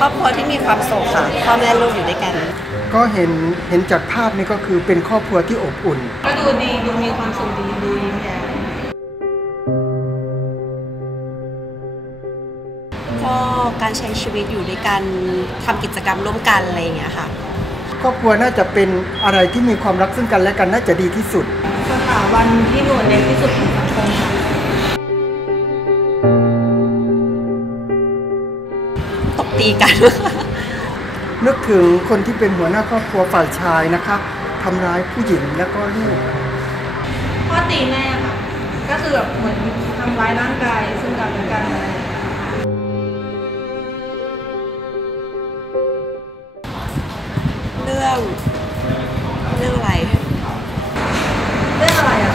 ครอบครัวที่มีความสุขค่ะพ่อแม่ลูกอยู่ด้วยกันก็เห็นจากภาพนี้ก็คือเป็นครอบครัวที่อบอุ่นก็ดูดีดูมีความสุขดีดูยิ้มแย้มก็การใช้ชีวิตอยู่ด้วยกันทำกิจกรรมร่วมกันอะไรอย่างเงี้ยค่ะครอบครัวน่าจะเป็นอะไรที่มีความรักซึ่งกันและกันน่าจะดีที่สุดสถาบันที่โดดเด่นที่สุดของสังคมค่ะตบตีกันนึกถึงคนที่เป็นหัวหน้าครอบครัวฝ่ายชายนะคะทำร้ายผู้หญิงแล้วก็ลูกพ่อตีแม่ค่ะก็คือแบบเหมือนทำร้ายร่างกายซึ่งกันและกันเรื่องอะไรอ่ะ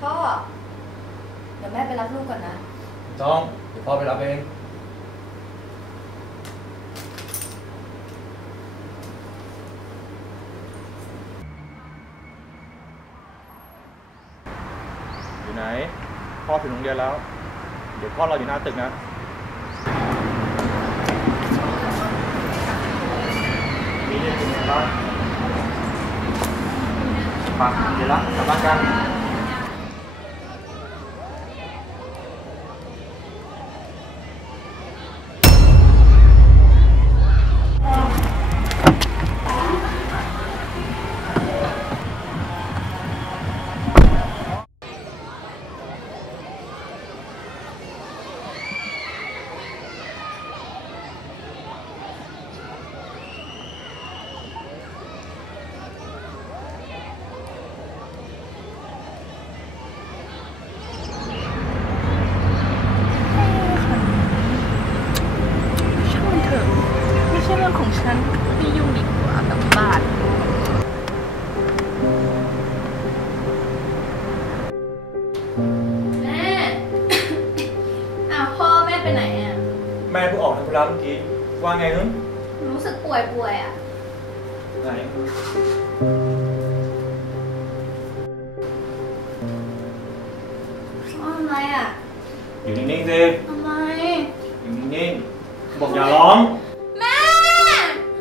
พ่อเดี๋ยวแม่ไปรับลูกก่อนนะน้องเดี๋ยวพ่อไปรับเองอยู่ไหนพ่อถึงโรงเรียนแล้วเดี๋ยวพ่อรออยู่หน้าตึกนะมีเรื่องอะไรบ้างไปเดี๋ยวละกลับบ้านกันของฉันไม่ยุ่งดีกว่ากลับบ้านแม่ พ่อแม่ไปไหนอ่ะแม่เพิ่งออกทำธุระเมื่อกี้ว่าไงฮึรู้สึกป่วยอ่ะไหนทำไมอ่ะอยู่นิ่งๆสิทำไมอยู่นิ่งๆบอกอย่าร้อง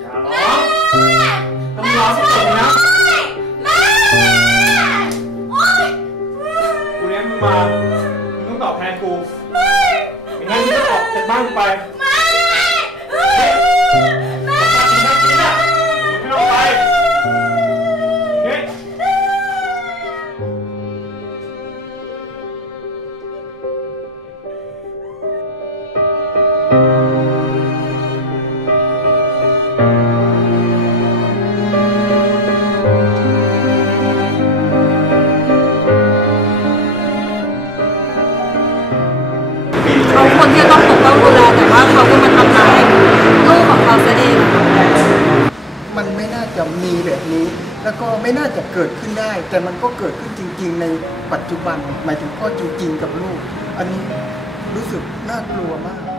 อย่าร้องต้องร้องให้จบนะกูเลี้ยงมึงมามึงต้องตอบแทนกูไม่งั้นมึงจะออกจากบ้านกูไปเขาคนที่ต้องปกป้องดูแลแต่ว่าเขาก็มาทำร้ายลูกของเขาซะเองมันไม่น่าจะมีแบบนี้แล้วก็ไม่น่าจะเกิดขึ้นได้แต่มันก็เกิดขึ้นจริงๆในปัจจุบันหมายถึงพ่อจริงๆกับลูกอันนี้รู้สึกน่ากลัวมาก